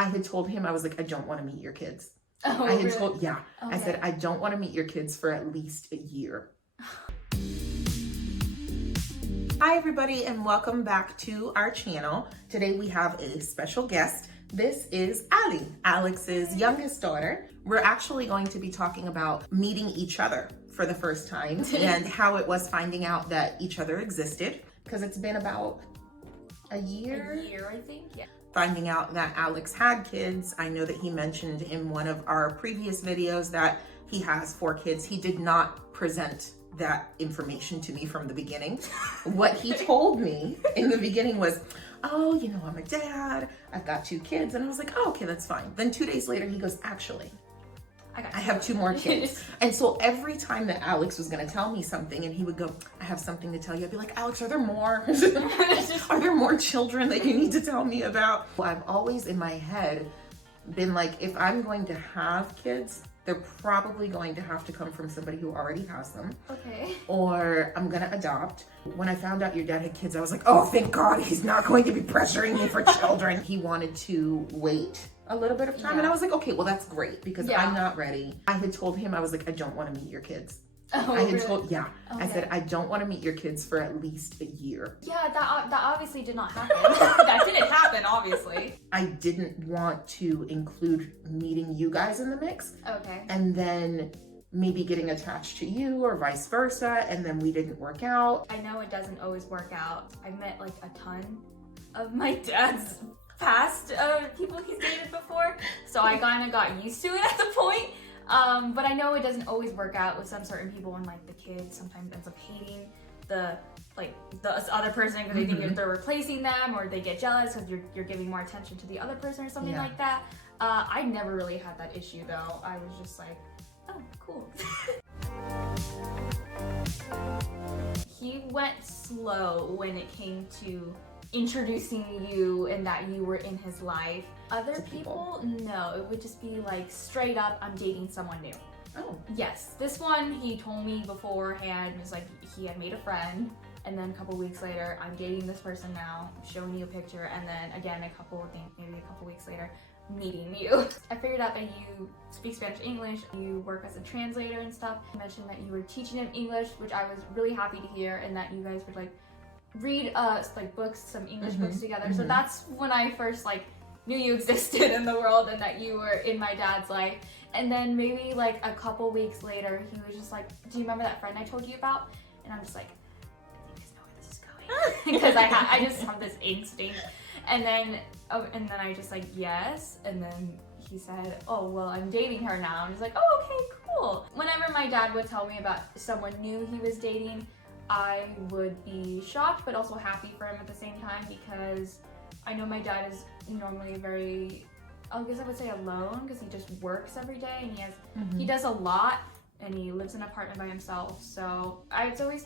I had told him, I was like, I don't want to meet your kids. Oh, I had really? told, yeah. Okay. I said, I don't want to meet your kids for at least a year. Hi everybody and welcome back to our channel. Today we have a special guest. This is Ali, Alex's youngest daughter. We're actually going to be talking about meeting each other for the first time and how it was finding out that each other existed, because it's been about a year. A year, I think, yeah. Finding out that Alex had kids. I know that he mentioned in one of our previous videos that he has 4 kids. He did not present that information to me from the beginning. What he told me in the beginning was, oh, you know, I'm a dad, I've got 2 kids. And I was like, oh, okay, that's fine. Then 2 days later, he goes, actually, I have 2 more kids. And so every time that Alex was going to tell me something and he would go, I have something to tell you, I'd be like, Alex, are there more? Are there more children that you need to tell me about? Well, I've always in my head been like, if I'm going to have kids, they're probably going to have to come from somebody who already has them. Okay. Or I'm gonna adopt. When I found out your dad had kids, I was like, oh, thank God, he's not going to be pressuring me for children. He wanted to wait a little bit of time. And I was like, okay, well, that's great because I'm not ready. I had told him, I was like, I don't want to meet your kids. Oh, I had really? told, yeah. Okay. I said, I don't want to meet your kids for at least a year. Yeah, that obviously did not happen. That didn't happen, obviously. I didn't want to include meeting you guys in the mix. Okay. And then maybe getting attached to you or vice versa, and then we didn't work out. I know it doesn't always work out. I met like a ton of my dad's past people he's dated before, so I kind of got used to it at the point. But I know it doesn't always work out with some certain people, and like the kids sometimes ends up hating the other person because they think that they're replacing them, or they get jealous because you're giving more attention to the other person or something like that. I never really had that issue though. I was just like, oh, cool. He went slow when it came to introducing you and that you were in his life. Other people, no, it would just be like straight up, I'm dating someone new. Oh. Yes, this one he told me beforehand. It was like he had made a friend, and then a couple weeks later, I'm dating this person now, showing you a picture, and then again maybe a couple weeks later, meeting you. I figured out that you speak Spanish, English, you work as a translator and stuff. You mentioned that you were teaching him English, which I was really happy to hear, and that you guys would like read like books, some English books together. So that's when I first like knew you existed in the world and that you were in my dad's life. And then maybe like a couple weeks later, he was just like, do you remember that friend I told you about? And I'm just like, I think I know where this is going. Because I just have this instinct. And then I just like, yes. And then he said, oh, well, I'm dating her now. And he's like, oh, okay, cool. Whenever my dad would tell me about someone new he was dating, I would be shocked, but also happy for him at the same time, because I know my dad is normally very, I guess I would say alone, because he just works every day and he does a lot and he lives in an apartment by himself. So I'm always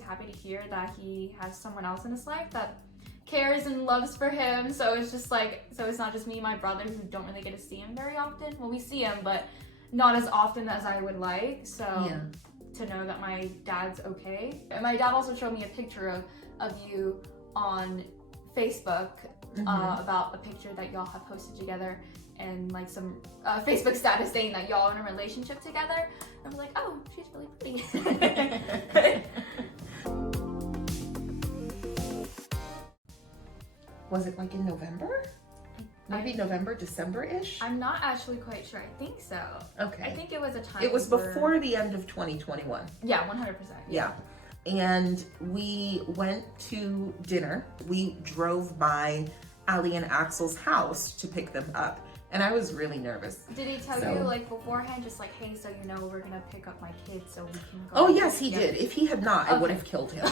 happy to hear that he has someone else in his life that cares and loves for him. So it's just like, so it's not just me and my brother who don't really get to see him very often. Well, we see him, but not as often as I would like. So yeah. To know that my dad's okay. And my dad also showed me a picture of you on Facebook about a picture that y'all have posted together, and like some Facebook status saying that y'all are in a relationship together. I was like, oh, she's really pretty. Was it like in November? Maybe November, December-ish? I'm not actually quite sure. I think so. Okay. I think it was a time. It was before the end of 2021. Yeah, 100%. Yeah. And we went to dinner. We drove by Ali and Axel's house to pick them up. And I was really nervous. Did he tell you like beforehand, just like, hey, so you know we're gonna pick up my kids so we can go? Oh yes, he did. If he had not, I would have killed him.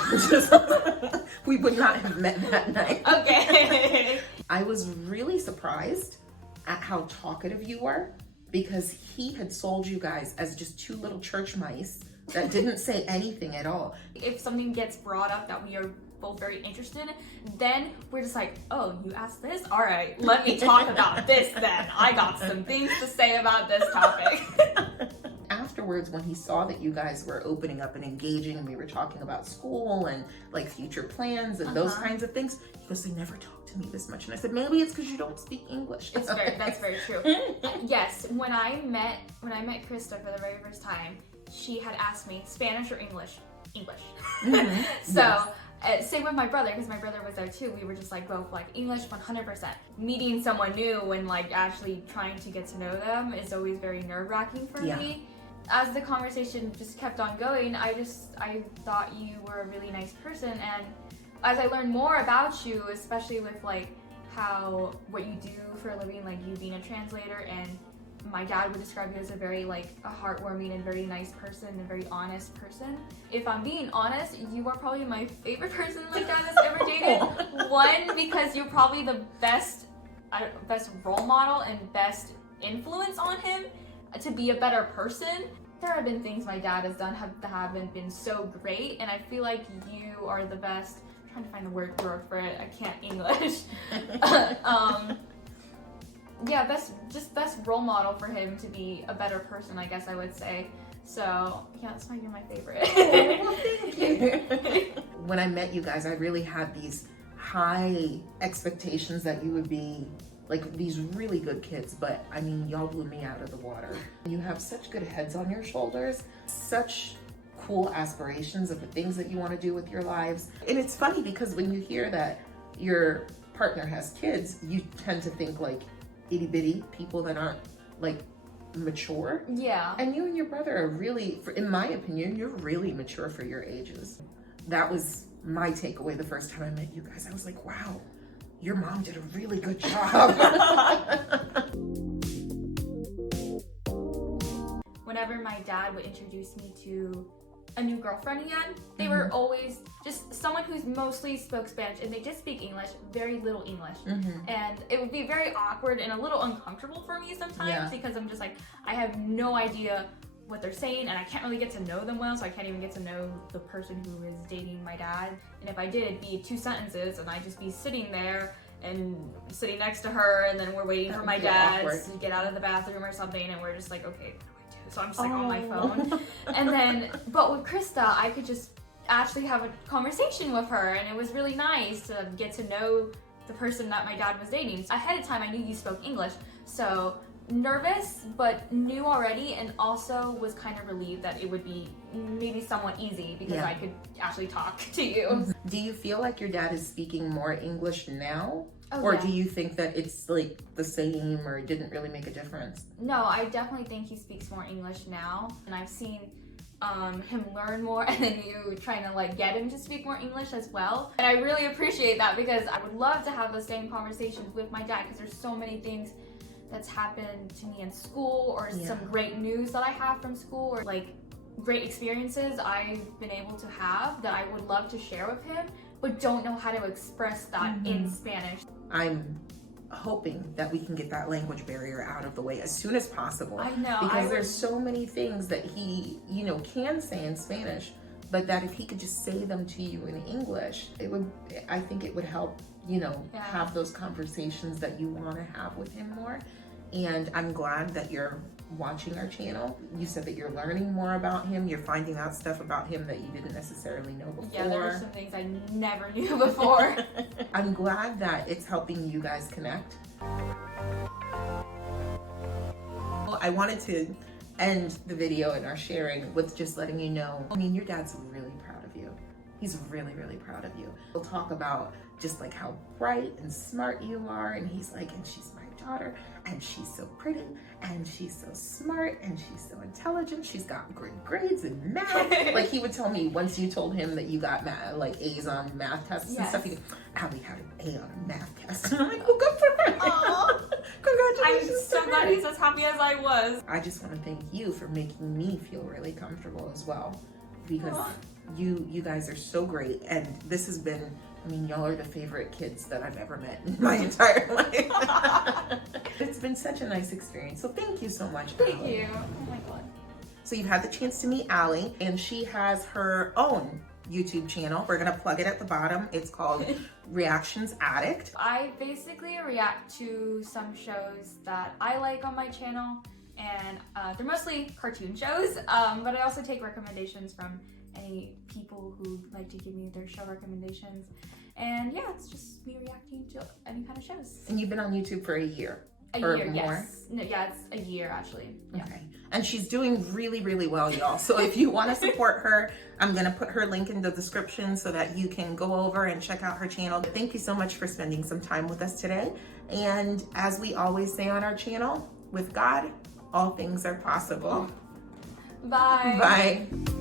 We would not have met that night. Okay. I was really surprised at how talkative you were, because he had sold you guys as just 2 little church mice that didn't say anything at all. If something gets brought up that we are both very interested in, then we're just like, oh, you asked this? All right, let me talk about this then. I got some things to say about this topic. After afterwards, when he saw that you guys were opening up and engaging and we were talking about school and like future plans and those kinds of things, he goes, they never talk to me this much. And I said, maybe it's because you don't speak English. That's very true. Yes, when I met Krista for the very first time, she had asked me Spanish or English. So same with my brother, because my brother was there too. We were just like both like English 100%. Meeting someone new and like actually trying to get to know them is always very nerve-wracking for me. As the conversation just kept on going, I thought you were a really nice person, and as I learned more about you, especially with like what you do for a living, like you being a translator, and my dad would describe you as a very like a heartwarming and very nice person and very honest person. If I'm being honest, you are probably my favorite person my dad has ever dated. One, because you're probably the best role model and best influence on him to be a better person. There have been things my dad has done that haven't been so great, and I feel like you are the best. I'm trying to find the word for it. I can't English. Yeah, best role model for him to be a better person, I guess I would say. So yeah, that's why you're my favorite. Well, thank you. When I met you guys, I really had these high expectations that you would be like these really good kids, but I mean, y'all blew me out of the water. You have such good heads on your shoulders, such cool aspirations of the things that you want to do with your lives. And it's funny because when you hear that your partner has kids, you tend to think like itty bitty people that aren't like mature. Yeah. And you and your brother are really, in my opinion, you're really mature for your ages. That was my takeaway the first time I met you guys. I was like, wow, your mom did a really good job. Whenever my dad would introduce me to a new girlfriend again, they were always just someone who's mostly spoke Spanish, and they did speak English, very little English. And it would be very awkward and a little uncomfortable for me sometimes because I'm just like, I have no idea what they're saying, and I can't really get to know them well, so I can't even get to know the person who is dating my dad. And if I did, it'd be 2 sentences, and I'd just be sitting there and sitting next to her, and then we're waiting for my dad to get out of the bathroom or something, and we're just like, okay, so I'm just like on my phone. And then, but with Krista, I could just actually have a conversation with her, and it was really nice to get to know the person that my dad was dating. Ahead of time, I knew you spoke English, so nervous, but knew already, and also was kind of relieved that it would be maybe somewhat easy because I could actually talk to you. Do you feel like your dad is speaking more English now? Oh, or yeah. do you think that it's like the same or it didn't really make a difference? No, I definitely think he speaks more English now, and I've seen him learn more, and then you trying to like get him to speak more English as well. And I really appreciate that because I would love to have the same conversations with my dad because there's so many things that's happened to me in school, or some great news that I have from school, or like great experiences I've been able to have that I would love to share with him, but don't know how to express that in Spanish. I'm hoping that we can get that language barrier out of the way as soon as possible. I know. Because there's so many things that he, can say in Spanish, but that if he could just say them to you in English, I think it would help, have those conversations that you want to have with him more. And I'm glad that you're watching our channel. You said that you're learning more about him. You're finding out stuff about him that you didn't necessarily know before. Yeah, there were some things I never knew before. I'm glad that it's helping you guys connect. I wanted to end the video and our sharing with just letting you know, your dad's really proud of you. He's really, really proud of you. We'll talk about just like how bright and smart you are, and he's like, and she's my daughter, and she's so pretty, and she's so smart, and she's so intelligent, she's got great grades in math. Like he would tell me once you told him that you got like A's on math tests and stuff, he goes, Allie had an A on a math test. And I'm like, oh, good for her. Aww. Congratulations. I'm so glad he's as happy as I was. I just want to thank you for making me feel really comfortable as well, because you guys are so great, and this has been, y'all are the favorite kids that I've ever met in my entire life. It's been such a nice experience. So thank you so much, Thank Allie. you. Oh my God. So you've had the chance to meet Allie, and she has her own YouTube channel. We're gonna plug it at the bottom. It's called Reactions Addict. I basically react to some shows that I like on my channel, and they're mostly cartoon shows, but I also take recommendations from any people who like to give me their show recommendations. And yeah, it's just me reacting to any kind of shows. And you've been on YouTube for a year? A or year, more? yes. No, yeah, it's a year actually. Yeah. Okay. And she's doing really, really well, y'all. So if you want to support her, I'm going to put her link in the description so that you can go over and check out her channel. Thank you so much for spending some time with us today. And as we always say on our channel, with God, all things are possible. Bye. Bye.